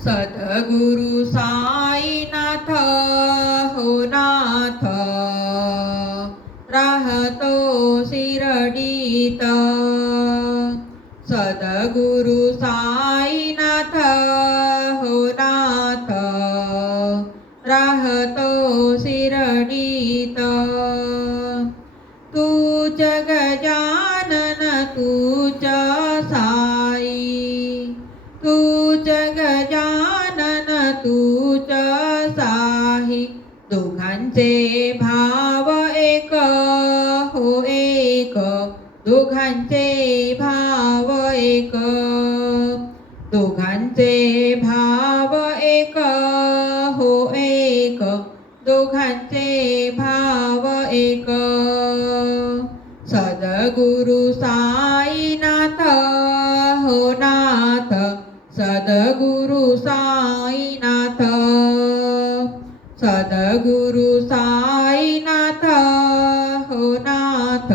सद्गुरु साईनाथ हो नाथ, राहतो शिरडीत. सद्गुरु साईनाथ हो नाथ, राहतो शिरडीत. तूच गजानन तूच साई, तूच गजानन तूच साई. दोघांचे भाव एक हो एक, दोघांचे भाव एक, दोघांचे भाव एक हो एक, दोघांचे भाव एक. सद्गुरु साईनाथ हो नाथ, सद्गुरु साईनाथ, सद्गुरु साईनाथ हो नाथ,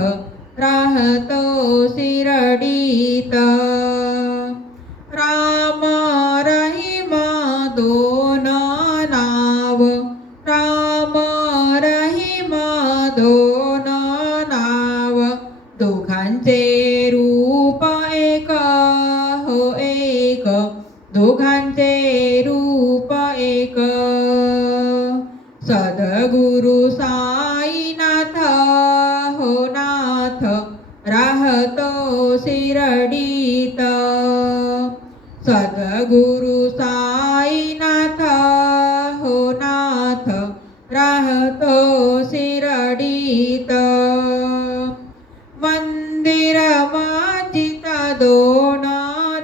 राहतो शिरडीत. राम रहीम दोन नाव, राम रहीम दोन नाव, दोघांचे रूप एक हो एक, दोघांचे रूप एक. सद्गुरु साईनाथ हो नाथ, राहतो शिरडीत. सद्गुरु साईनाथ हो नाथ, राहतो शिरडीत. मंदिर माजित दोन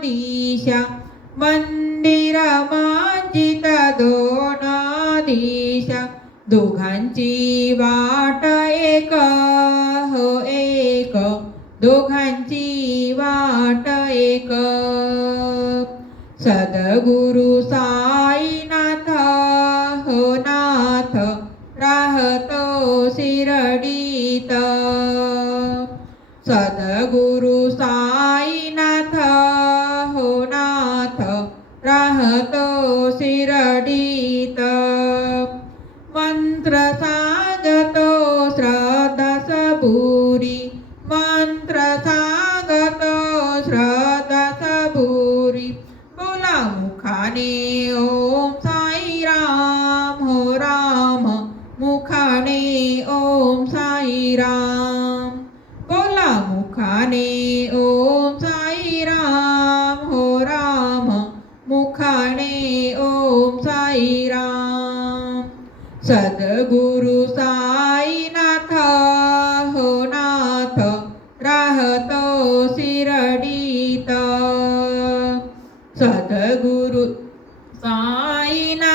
दिशा, मंदिर माजित दोन दिशा, दोघांची वाट एक हो एक, दोघांची वाट एक. सद्गुरु साईनाथ हो नाथ, राहतो शिरडीत. सद्गुरु साईनाथ हो नाथ, राहतो शिरडीत. मंत्र सांगतो श्रद्धा सबुरी, मंत्र सांगतो श्रद्धा सबुरी. बोला मुखाने ओम साई राम हो राम, मुखाने ओम साई राम. बोला मुखाने ओम साई राम हो राम, मुखाने ओम साई राम. सद्गुरु साईनाथ हो नाथ, राहतो शिरडीत. सद्गुरु साईनाथ